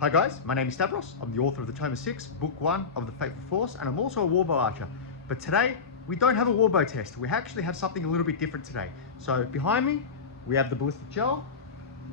Hi guys, my name is Stavros. I'm the author of the Tome of 6, Book 1 of the Fateful Force, and I'm also a Warbow archer. But today, we don't have a Warbow test. We actually have something a little bit different today. So behind me, we have the Ballistic Gel.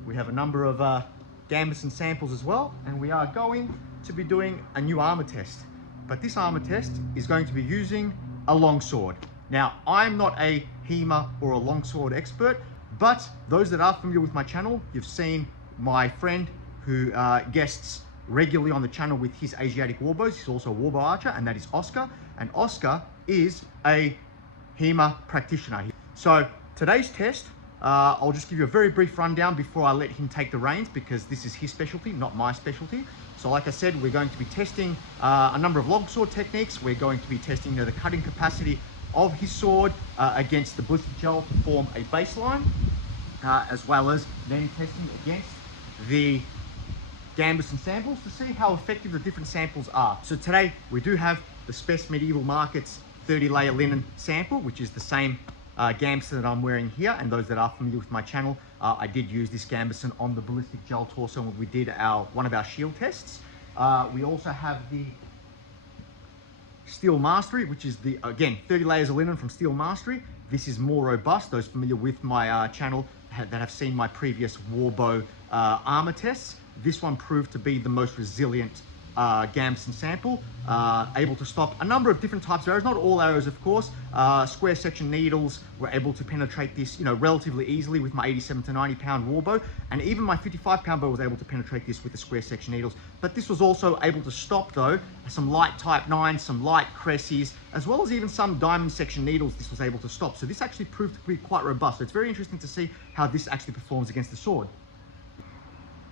We have a number of Gambeson samples as well, and we are going to be doing a new armor test. But this armor test is going to be using a longsword. Now, I'm not a HEMA or a longsword expert, but those that are familiar with my channel, you've seen my friend who guests regularly on the channel with his Asiatic Warbows. He's also a Warbow archer, and that is Oscar. And Oscar is a HEMA practitioner. So today's test, I'll just give you a very brief rundown before I let him take the reins, because this is his specialty, not my specialty. So like I said, we're going to be testing a number of longsword techniques. We're going to be testing the cutting capacity of his sword against the Ballistic Gel to form a baseline, as well as then testing against the Gambeson samples to see how effective the different samples are. So today we do have the Spes Medieval Markets 30 layer linen sample, which is the same Gambeson that I'm wearing here. And those that are familiar with my channel, I did use this Gambeson on the Ballistic Gel torso when we did one of our shield tests. We also have the Steel Mastery, which is the, again, 30 layers of linen from Steel Mastery. This is more robust. Those familiar with my channel that have seen my previous Warbow armor tests, this one proved to be the most resilient Gambeson sample, able to stop a number of different types of arrows, not all arrows of course. Square section needles were able to penetrate this, relatively easily with my 87 to 90 pound Warbow, and even my 55 pound bow was able to penetrate this with the square section needles. But this was also able to stop though some light type 9s, some light Cressies, as well as even some diamond section needles this was able to stop. So this actually proved to be quite robust. So it's very interesting to see how this actually performs against the sword.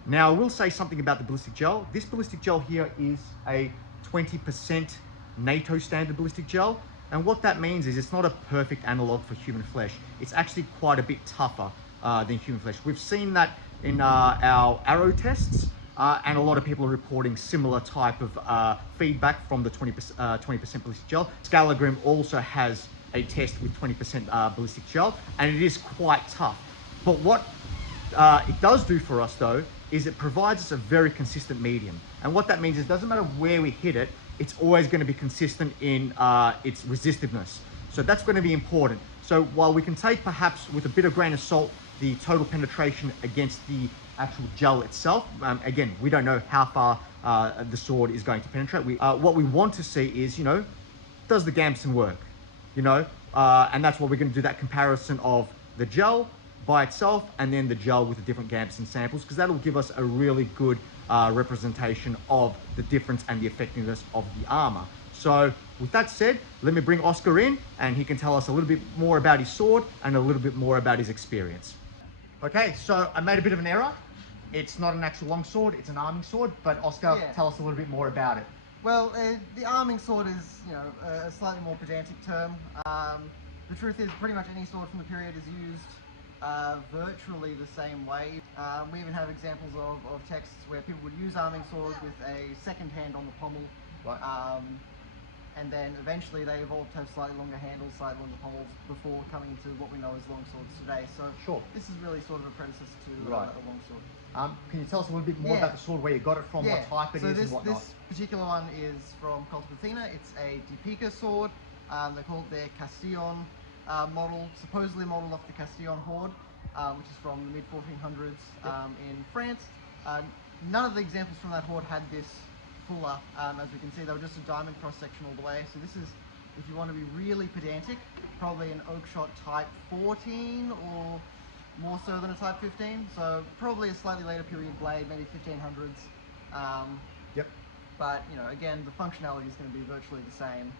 Now, I will say something about the Ballistic Gel. This Ballistic Gel here is a 20% NATO standard Ballistic Gel. And what that means is it's not a perfect analog for human flesh. It's actually quite a bit tougher than human flesh. We've seen that in our arrow tests, and a lot of people are reporting similar type of feedback from the 20% Ballistic Gel. Scalagrim also has a test with 20% Ballistic Gel, and it is quite tough. But what it does do for us though, is it provides us a very consistent medium. And what that means is it doesn't matter where we hit it, it's always going to be consistent in its resistiveness. So that's going to be important. So while we can take perhaps with a bit of grain of salt the total penetration against the actual gel itself, again, we don't know how far the sword is going to penetrate. What we want to see is, does the Gambeson work? And that's what we're going to do, that comparison of the gel by itself and then the gel with the different Gambeson samples, because that'll give us a really good representation of the difference and the effectiveness of the armor. So with that said, let me bring Oscar in and he can tell us a little bit more about his sword and a little bit more about his experience. Okay, so I made a bit of an error. It's not an actual long sword, it's an arming sword, but Oscar, tell us a little bit more about it. Well, the arming sword is, a slightly more pedantic term. The truth is pretty much any sword from the period is used virtually the same way. We even have examples of texts where people would use arming swords with a second hand on the pommel. Right. And then eventually they evolved to have slightly longer handles, slightly longer pommels before coming into what we know as long swords today. So sure, this is really sort of a predecessor to a long sword. Can you tell us a little bit more about the sword, where you got it from, what type it is and whatnot? This particular one is from Kult of Athena. It's a Depica sword. They call it their Castillon model, supposedly modeled off the Castillon Horde, which is from the mid-1400s in France. None of the examples from that horde had this fuller. As we can see, they were just a diamond cross-section all the way. So this is, if you want to be really pedantic, probably an Oakshot Type 14 or more so than a Type 15. So probably a slightly later period blade, maybe 1500s. Yep. But, again, the functionality is going to be virtually the same.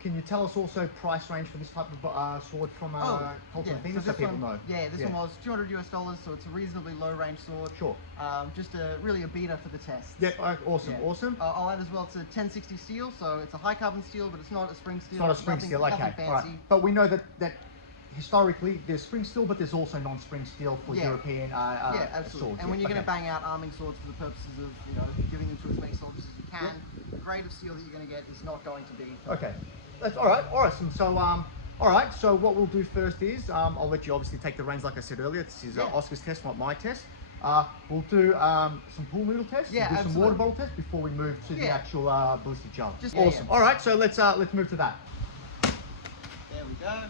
Can you tell us also price range for this type of sword from Kult of Athena, so people know? Yeah, this one was $200 US, so it's a reasonably low range sword. Sure. Just really a beater for the test. Yep, awesome, awesome. I'll add as well, it's a 1060 steel, so it's a high carbon steel, but it's not a spring steel. It's not a spring steel, okay. Fancy. All right. But we know that historically there's spring steel, but there's also non-spring steel for European absolutely. swords. And when you're going to bang out arming swords for the purposes of giving them to as many soldiers as you can, the grade of steel that you're going to get is not going to be. Okay, that's all right. So all right. So what we'll do first is I'll let you obviously take the reins, like I said earlier. This is Oscar's test, not my test. We'll do some pool noodle tests. Yeah, we'll do some absolutely. water bottle tests before we move to the Yeah. actual ballistic gel. Just- awesome. yeah. All right, so let's move to that. There we go.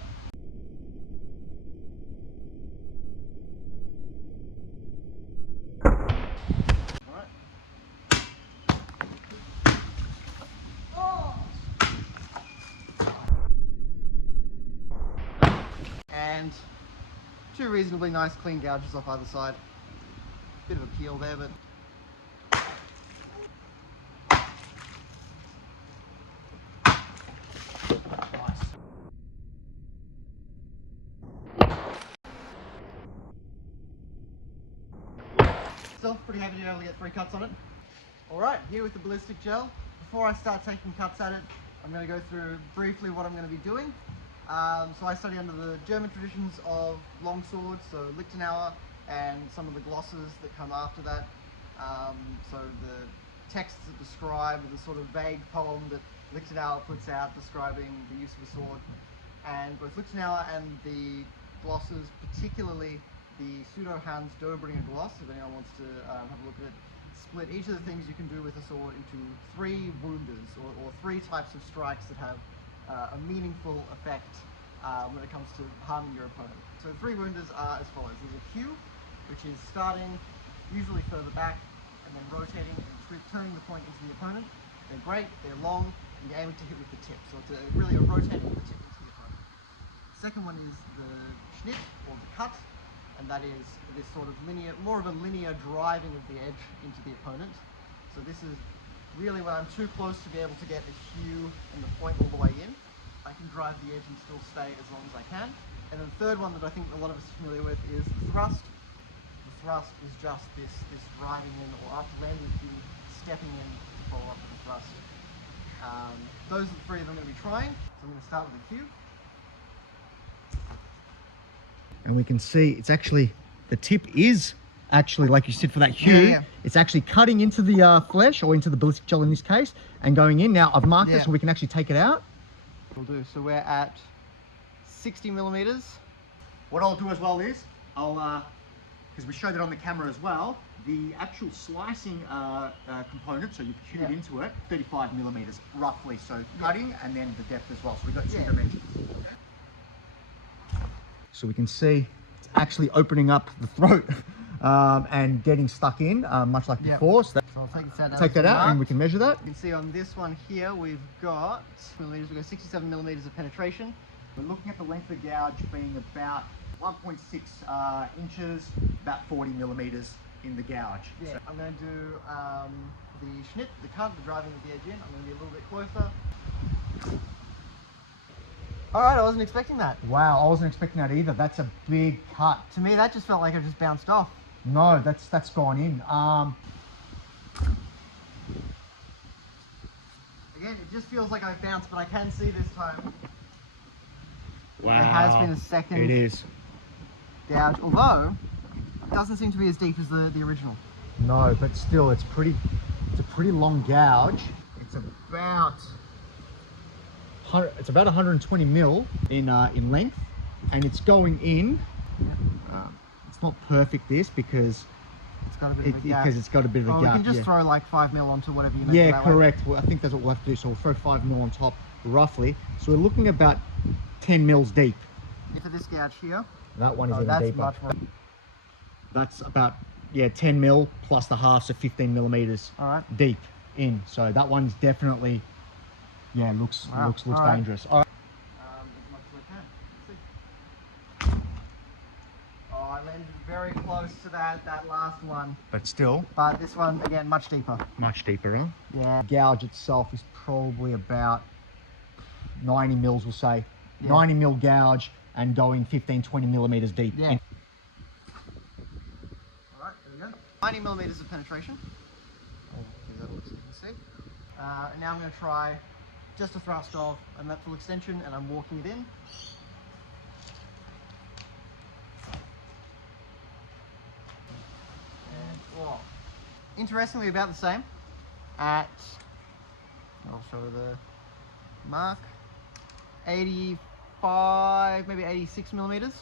And two reasonably nice clean gouges off either side. Bit of a peel there, but Nice. still pretty happy to be able to get 3 cuts on it. Alright, here with the ballistic gel. Before I start taking cuts at it, I'm going to go through briefly what I'm going to be doing. So I study under the German traditions of longswords, so Liechtenauer, and some of the glosses that come after that. So the texts that describe the sort of vague poem that Liechtenauer puts out describing the use of a sword. And both Liechtenauer and the glosses, particularly the pseudo-Hans Dobringer gloss, if anyone wants to have a look at it, split each of the things you can do with a sword into 3 wounders, or 3 types of strikes that have a meaningful effect when it comes to harming your opponent. So the 3 wounders are as follows. There's a Q, which is starting usually further back and then rotating and turning the point into the opponent. They're great, they're long, and you're aiming to hit with the tip. So it's really a rotating with the tip into the opponent. The second one is the Schnitt, or the cut, and that is this sort of linear, more of a linear driving of the edge into the opponent. So this is really when I'm too close to be able to get the hue and the point all the way in. I can drive the edge and still stay as long as I can. And then the third one that I think a lot of us are familiar with is the thrust. The thrust is just this driving in, or after landing the hue, stepping in to follow up with the thrust. Those are the 3 that I'm going to be trying. So I'm going to start with the cue. And we can see it's actually, the tip is actually, like you said, for that hue, Yeah. it's actually cutting into the flesh, or into the ballistic gel in this case, and going in. Now I've marked it Yeah. so we can actually take it out. We'll do. So we're at 60 millimeters. What I'll do as well is, I'll, because we showed it on the camera as well, the actual slicing component, so you cue it Yeah. into it, 35 millimeters roughly. So cutting and then the depth as well. So we've got 2 Yeah. dimensions. So we can see it's actually opening up the throat and getting stuck in, much like Yep. before. So So I'll take take that out and we can measure that. You can see on this one here, we've got millimeters. We've got 67 millimeters of penetration. We're looking at the length of the gouge being about 1.6 inches, about 40 millimeters in the gouge. Yeah. So I'm going to do the Schnitt, the cut, the driving of the edge in. I'm going to be a little bit closer. All right, I wasn't expecting that. wow, I wasn't expecting that either. That's a big cut. To me, that just felt like it just bounced off. No, that's gone in. Again, it just feels like I bounced, but I can see this time. Wow. There has been a second It is. gouge, although it doesn't seem to be as deep as the original. No, but still, it's a pretty long gouge. It's about 120 mil in length, and it's going in. It's not perfect this because It's got a bit of a gap. because it's got a bit of a Oh, gap. we can just yeah. throw like 5 mil onto whatever you measure Yeah, that way. correct. Well, I think that's what we'll have to do. So we'll throw 5 mil on top, roughly. So we're looking about 10 mils deep. For this gouge here, That one is even that's deeper. much more. That's about 10 mil plus the half, so 15 millimeters All right. deep in. So that one's definitely, looks Wow. looks All right. dangerous. All right. As much as I can. Let's see. Oh, I landed very close to that last one, But still, but this one again much deeper. much deeper, huh? Yeah. Gouge itself is probably about 90 mils, we'll say. Yeah. 90 mil gouge and going 15-20 millimeters deep. Yeah. in. All right, there we go. 90 millimeters of penetration. I'll give that a look so you can see. And now I'm going to try just a thrust of a net full extension, and I'm walking it in. And whoa. Interestingly, about the same. At, I'll show the mark, 85, maybe 86 millimeters.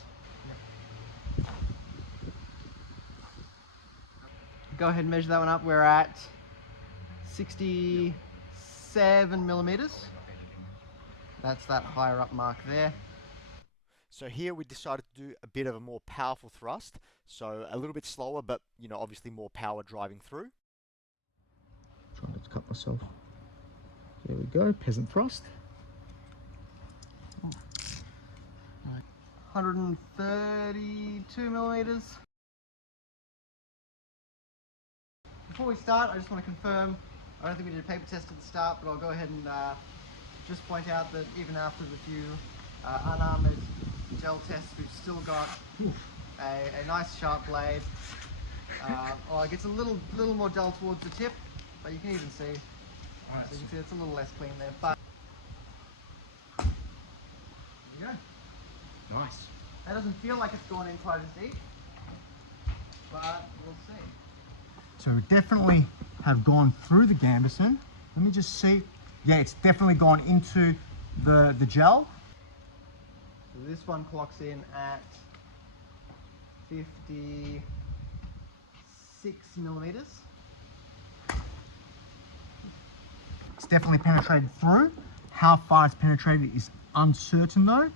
go ahead and measure that one up. We're at 67 millimeters. That's that higher up mark there. So here we decided to do a bit of a more powerful thrust. So a little bit slower, but you know, obviously more power driving through. Trying to cut myself. There we go, peasant thrust. 132 millimeters. Before we start, I just want to confirm, I don't think we did a paper test at the start, but I'll go ahead and just point out that even after the few unarmored gel tests, we've still got a nice sharp blade. Oh, it gets a little more dull towards the tip, but you can even see. Right. So you can see it's a little less clean there. But there you go. Nice. That doesn't feel like it's gone in quite as deep, but we'll see. So we definitely have gone through the Gambeson. Let me just see. Yeah, it's definitely gone into the gel. So this one clocks in at 56 millimeters. It's definitely penetrated through. How far it's penetrated is uncertain though.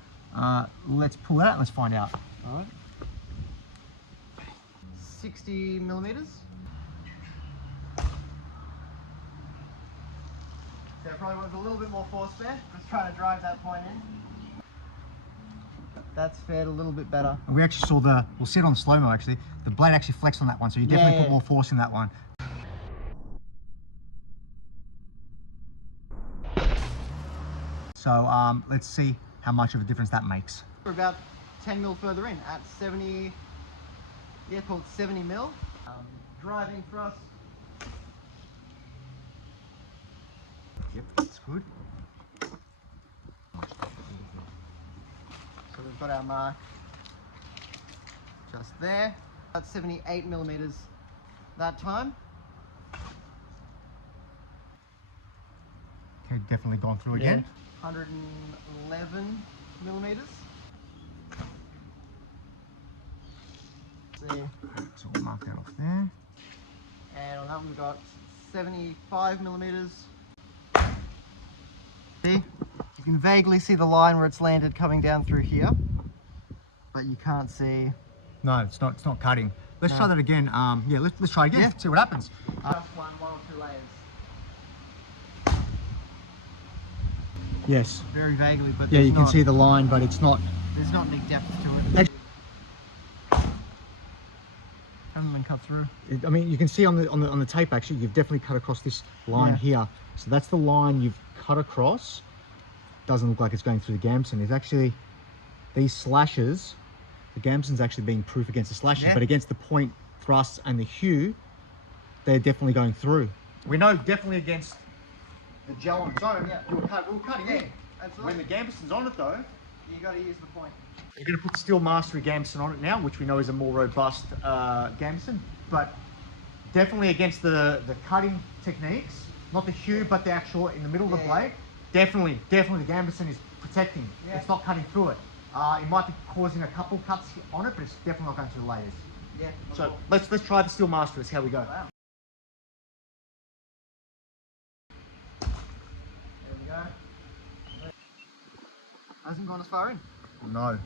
Let's pull it out and let's find out. All right. 60 millimeters. There probably was a little bit more force there. Just trying to drive that point in. That's fared a little bit better. And we actually saw we'll see it on slow-mo actually, the blade actually flexed on that one, so you definitely put more force in that one. So let's see how much of a difference that makes. We're about 10 mil further in at 70, yeah, called 70 mil. Driving thrust. Yep, that's good. So we've got our mark just there. About 78 millimeters that time. Okay, definitely gone through again. 111 millimeters. See. So we'll mark that off there. And on that one we've got 75 millimeters. See? You can vaguely see the line where it's landed coming down through here, but you can't see. No, it's not cutting. Let's try that again. Yeah, let's try again. Yeah. See what happens. Just one or two layers. Yes. Very vaguely, but Yeah, you can not, see the line, but it's not. there's not big depth to it. Haven't been cut through. I mean, you can see on the tape actually, you've definitely cut across this line here. So that's the line you've cut across. Doesn't look like it's going through the Gambeson. It's actually these slashes. The Gambeson's actually being proof against the slashes, but against the point thrusts and the hue, they're definitely going through. We know definitely against the gel on its own, we were cutting in. Absolutely. When the Gambeson's on it though, You got to use the point. we're going to put the Steel Mastery Gambeson on it now, which we know is a more robust Gambeson, but definitely against the cutting techniques, not the hue, but the actual in the middle of the blade. Definitely the Gambeson is protecting. It's not cutting through it. It might be causing a couple cuts on it, but it's definitely not going through the layers. Yeah. So let's try the Steel Mastery. Let's see how we go. Wow. There we go. Hasn't gone as far in. No,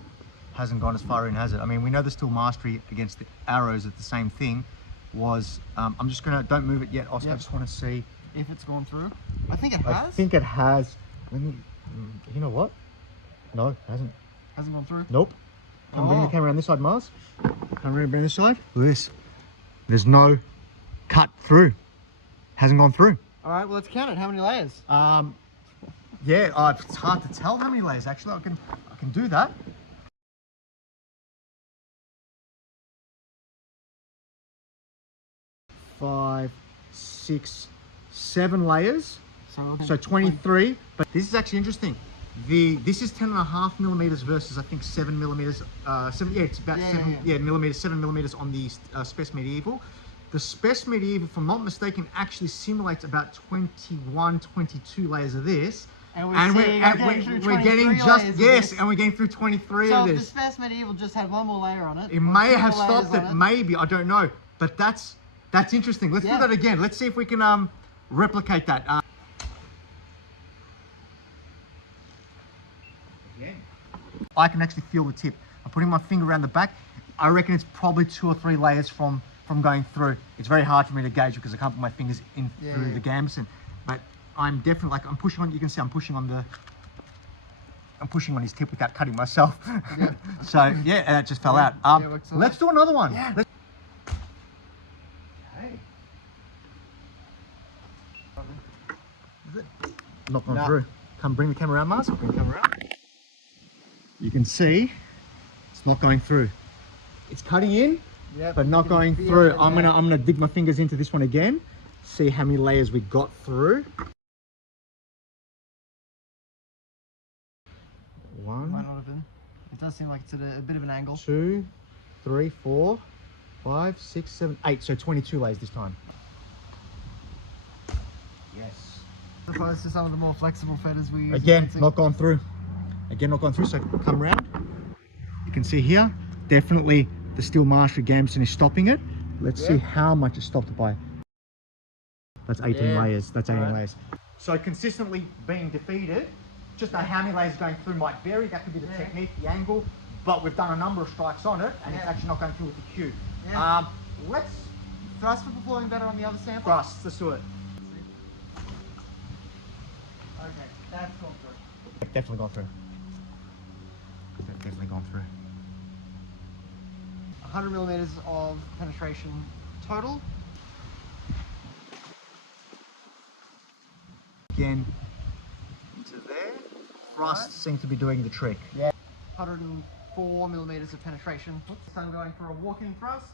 hasn't gone as far in, has it? I mean, we know the Steel Mastery against the arrows at the same thing was. I'm just gonna don't move it yet, Oscar. I just want to see if it's gone through. I think it has. I think it has. Let me. You know what? No, it hasn't. Hasn't gone through. Nope. Can we bring the camera around this side, Mars? Can we bring this side? Look at this. There's no cut through. Hasn't gone through. All right. Well, let's count it. How many layers? Yeah. It's hard to tell how many layers. Actually, I can do that. 5, 6, 7 layers. So 23. But this is actually interesting. This is 10.5 millimeters versus I think 7 millimeters. It's about 7 millimeters on the Spes Medieval. The Spes Medieval, if I'm not mistaken, actually simulates about 21, 22 layers of this. And we're getting just and we're getting through 23 of this. So if the Spes Medieval just had one more layer on it, it may have stopped it. Maybe, I don't know. But that's That's interesting. Let's do that again. Let's see if we can replicate that. Again. I can actually feel the tip. I'm putting my finger around the back. I reckon it's probably 2 or 3 layers from going through. It's very hard for me to gauge because I can't put my fingers in through the Gambeson. But I'm definitely, like, I'm pushing on, you can see I'm pushing on his tip without cutting myself. Yeah. So yeah, and it just fell out. Let's do another one. Yeah. Not gone through. Come bring the camera around, Mars. Bring the camera around. You can see it's not going through. It's cutting in, but not going through. I'm gonna dig my fingers into this one again. See how many layers we got through. One. Might not have been. It does seem like it's at a bit of an angle. 2, 3, 4, 5, 6, 7, 8. So 22 layers this time. Yes. As opposed to some of the more flexible feathers we use. Again, not gone through. Again, not gone through. So come around. You can see here, definitely the Steel Mastery Gambeson is stopping it. Let's see how much it stopped it by. That's 18 layers. That's 18 layers. So consistently being defeated. Just how many layers going through might vary. That could be the technique, the angle, but we've done a number of strikes on it, and it's actually not going through with the cue. Let's thrust for performing better on the other sample. thrust. Let's do it. Okay, that's gone through. Definitely gone through. Definitely gone through. 100 millimeters of penetration total. Again, into there. Thrust seems to be doing the trick. Yeah. 104 millimeters of penetration. So I'm going for a walk-in thrust.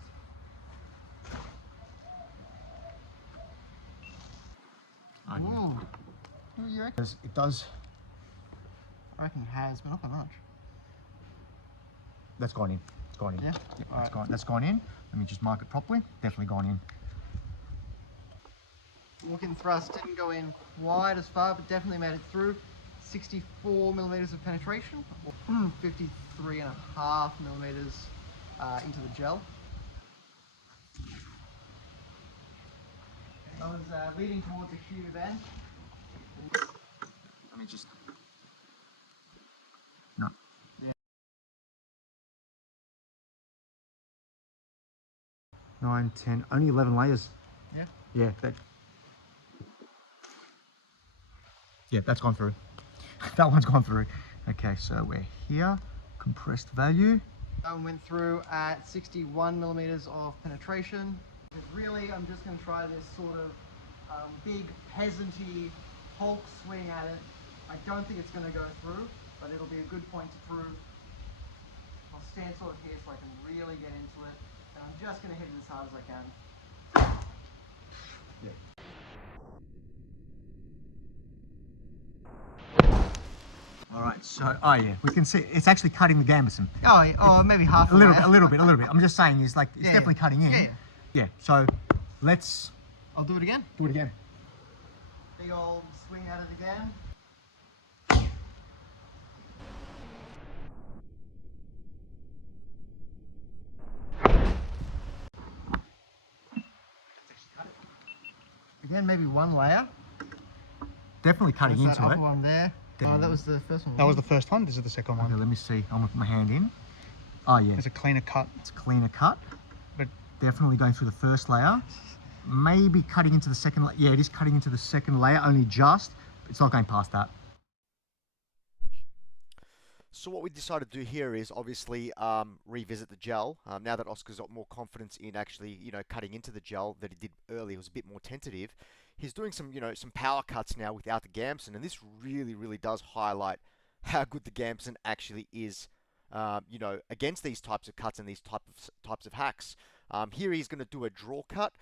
Ooh. What do you reckon? It does. I reckon it has, but not that much. That's gone in. It's gone in. Yeah. That's gone in. Let me just mark it properly. Definitely gone in. Walk-in thrust didn't go in quite as far, but definitely made it through. 64 millimeters of penetration, 53.5 millimeters into the gel. I was leading towards a cue then. Let me just. No. Yeah. 9, 10, only 11 layers. Yeah. Yeah. Yeah, that's gone through. That one's gone through. Okay, so we're here. Compressed value. Went through at 61 millimeters of penetration. But really, I'm just going to try this sort of big peasanty Hulk swing at it. I don't think it's going to go through, but it'll be a good point to prove. I'll stand sort of here so I can really get into it, and I'm just going to hit it as hard as I can. All right, so we can see it's actually cutting the Gambeson. Maybe half a little bit. I'm just saying, it's like it's definitely cutting in. Yeah. So let's. I'll do it again. Do it again. Big old swing at it again. Again, maybe one layer. Definitely cutting into that it. One there. That was the first one. That was the first one. This is the second one. Okay, let me see. I'm gonna put my hand in. Oh yeah. It's a cleaner cut. It's a cleaner cut, but definitely going through the first layer. Maybe cutting into the second layer. Yeah, it is cutting into the second layer, only just. It's not going past that. So what we decided to do here is obviously revisit the gel. Now that Oscar's got more confidence in actually, cutting into the gel that he did earlier, was a bit more tentative. He's doing some, some power cuts now without the Gambeson, and this really, really does highlight how good the Gambeson actually is, against these types of cuts and these types of hacks. Here he's going to do a draw cut.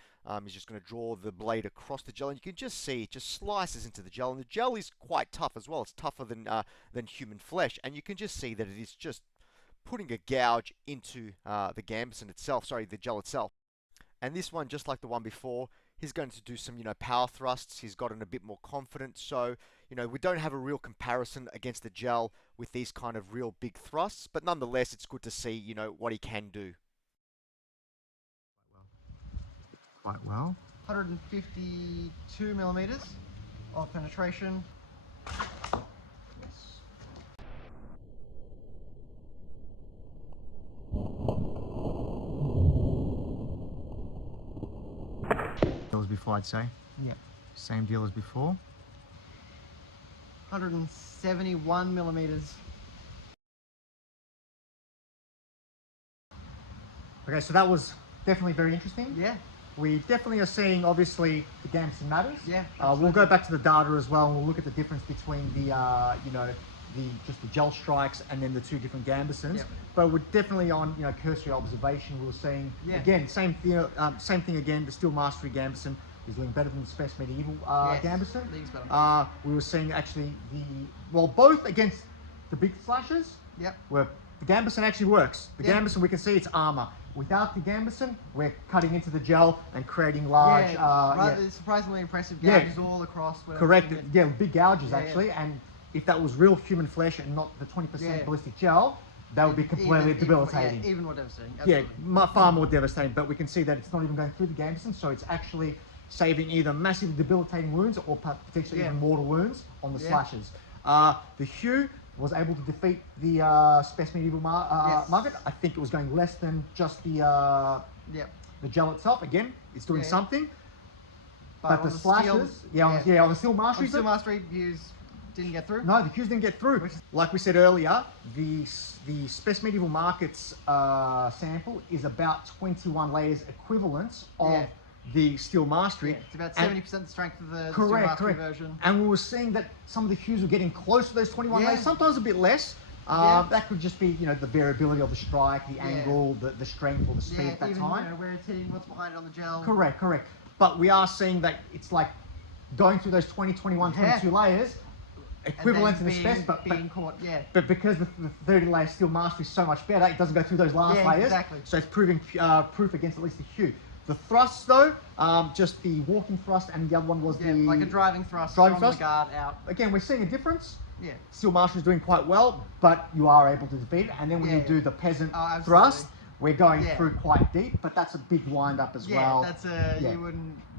He's just going to draw the blade across the gel, and you can just see it just slices into the gel, and the gel is quite tough as well. It's tougher than human flesh, and you can just see that it is just putting a gouge into the Gambeson itself, the gel itself. And this one, just like the one before, he's going to do some, power thrusts. He's gotten a bit more confident, so, we don't have a real comparison against the gel with these kind of real big thrusts, but nonetheless, it's good to see, what he can do. quite well. 152 millimeters of penetration. That was before, I'd say. Yep. Same deal as before. 171 millimeters. Okay, so that was definitely very interesting. Yeah. We definitely are seeing, obviously, the Gambeson matters. Yeah. We'll go back to the data as well, and we'll look at the difference between the, just the gel strikes and then the two different Gambesons. Yep. But we're definitely on, cursory observation. We're seeing again same thing again. The Steel Mastery Gambeson is doing better than the Spes Medieval Yes, Gambeson. leagues better. We were seeing actually both against the big slashers. Yep. Where the Gambeson actually works. The Yep. Gambeson, we can see it's armor. Without the Gambeson, we're cutting into the gel and creating large. Surprisingly impressive Yeah. gouges all across. Correct. Yeah, big gouges Yeah, actually. And if that was real human flesh and not the 20% Yeah. ballistic gel, that would be completely debilitating. Even more devastating. Yeah, Absolutely. far more devastating. But we can see that it's not even going through the Gambeson, so it's actually saving either massive debilitating wounds or potentially even mortal wounds on the slashers. The Hue was able to defeat the Spes Medieval market. I think it was going less than just the gel itself. Again, it's doing something. But the slashers, on the Steel Mastery, Steel Mastery Hues didn't get through. no, the Qs didn't get through. Like we said earlier, the Spes Medieval Market's sample is about 21 layers equivalent of the Steel Mastery. Yeah, it's about 70% the strength of the Steel Correct, Mastery correct. version. And we were seeing that some of the hues were getting close to those 21 layers, sometimes a bit less. That could just be, the variability of the strike, the angle, the strength or the speed at that even, time. where it's hitting, what's behind it on the gel. Correct, correct. But we are seeing that it's like going through those 20, 21, 22 layers, equivalent to the Spes, but because the 30 layer Steel Mastery is so much better, it doesn't go through those last layers. Exactly. So it's proving proof against at least the Hue. The thrusts though, just the walking thrust, and the other one was like a driving thrust driving from thrust. the guard out. Again, we're seeing a difference. Yeah. Steel Mastery is doing quite well, but you are able to defeat it. And then when you do the peasant thrust, we're going through quite deep, but that's a big wind up as well. That's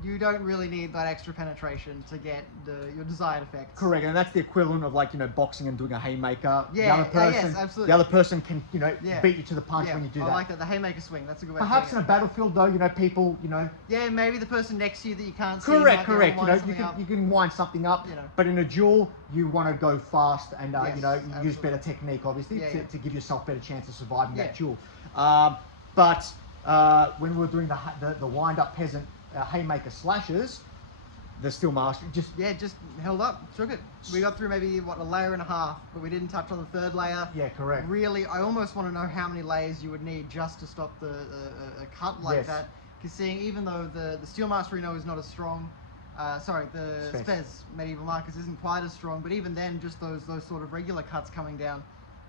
you don't really need that extra penetration to get your desired effects. Correct, and that's the equivalent of boxing and doing a haymaker. Yeah, the other person, yes, absolutely. The other person can beat you to the punch when you do that. I like that, the haymaker swing. That's a good way. Perhaps in a battlefield though, people, Yeah, maybe the person next to you that you can't see. Correct. Correct. You can wind something up. But in a duel, you want to go fast and use better technique, obviously, to give yourself better chance of surviving that duel. But when we were doing the wind up peasant haymaker slashes, the Steel Mastery just held up, took it. We got through maybe a layer and a half, but we didn't touch on the third layer. Yeah, correct. Really, I almost want to know how many layers you would need just to stop a cut like that. Because seeing, even though the Steel Mastery is not as strong, the Spes Medieval Markers isn't quite as strong, but even then, just those sort of regular cuts coming down,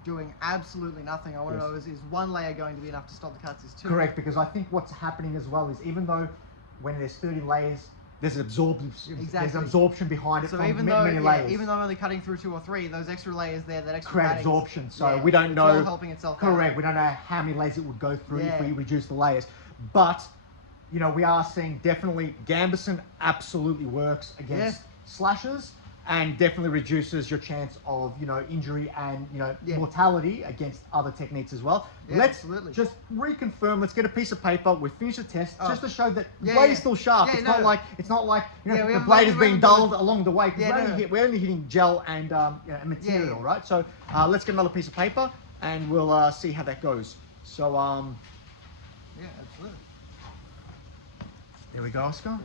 doing absolutely nothing. I want to know, is one layer going to be enough to stop the cuts? Is two? Correct, because I think what's happening as well is, even though when there's 30 layers, there's absorption behind it from many layers. Even though I'm only cutting through 2 or 3, those extra layers there, that extra create absorption. So we don't know. It's all helping itself correct. out. We don't know how many layers it would go through if we reduce the layers. But we are seeing definitely Gambeson absolutely works against slashers, and definitely reduces your chance of injury and mortality against other techniques as well. Let's just reconfirm. Let's get a pice of paper. We finish the test just to show that the blade is still sharp. It's not like the blade is being dulled along the way. We're only hitting gel and material, right? So let's get another piece of paper and we'll see how that goes. So yeah, absolutely. There we go, Oscar.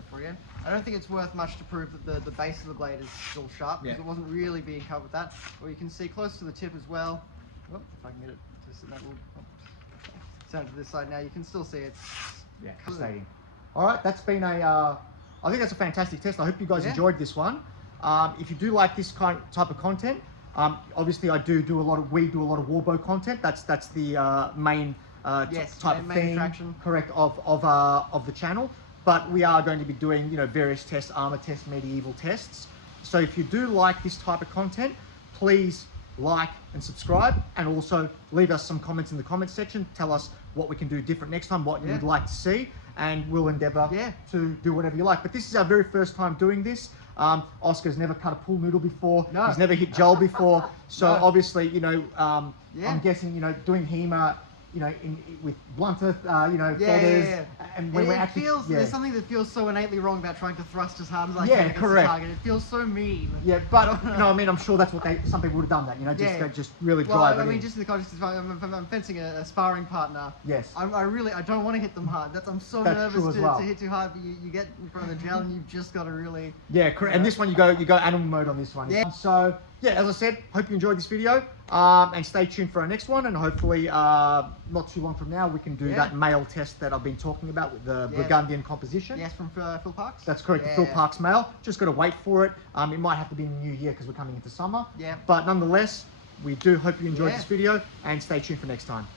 I don't think it's worth much to prove that the base of the blade is still sharp, because it wasn't really being covered with that. Or you can see close to the tip as well. If I can get it to sit that sound to this side now, you can still see it's staying. All right, that's been I think that's a fantastic test. I hope you guys enjoyed this one. If you do like this type of content, obviously we do a lot of Warbow content. That's the main type of theme, correct, of the channel. But we are going to be doing, various tests, armor tests, medieval tests. So if you do like this type of content, please like and subscribe, and also leave us some comments in the comment section. Tell us what we can do different next time, what you'd like to see, and we'll endeavour to do whatever you like. But this is our very first time doing this. Oscar's never cut a pool noodle before. No. He's never hit gel before. So No. obviously, you know, I'm guessing, you know, doing HEMA, you know, with blunter, you know, feathers, and when we're actually, there's something that feels so innately wrong about trying to thrust as hard as I can against correct. the target. It feels so mean. Yeah, but you know, I mean, I'm sure that's what some people would have done that, you know, just really drive it I mean, in. just in the context of I'm fencing a sparring partner. Yes. I don't want to hit them hard. I'm so That's nervous true as to well. hit too hard. But you get in front of the gel and you've just got to really. Yeah, correct. And this one you go animal mode on this one. Yeah. So yeah, as I said, hope you enjoyed this video. And stay tuned for our next one, and hopefully not too long from now we can do that male test that I've been talking about with the Burgundian composition. Yes, from Phil Parks. That's correct, the Phil Parks male. Just got to wait for it. It might have to be in the new year because we're coming into summer. Yeah. But nonetheless, we do hope you enjoyed this video, and stay tuned for next time.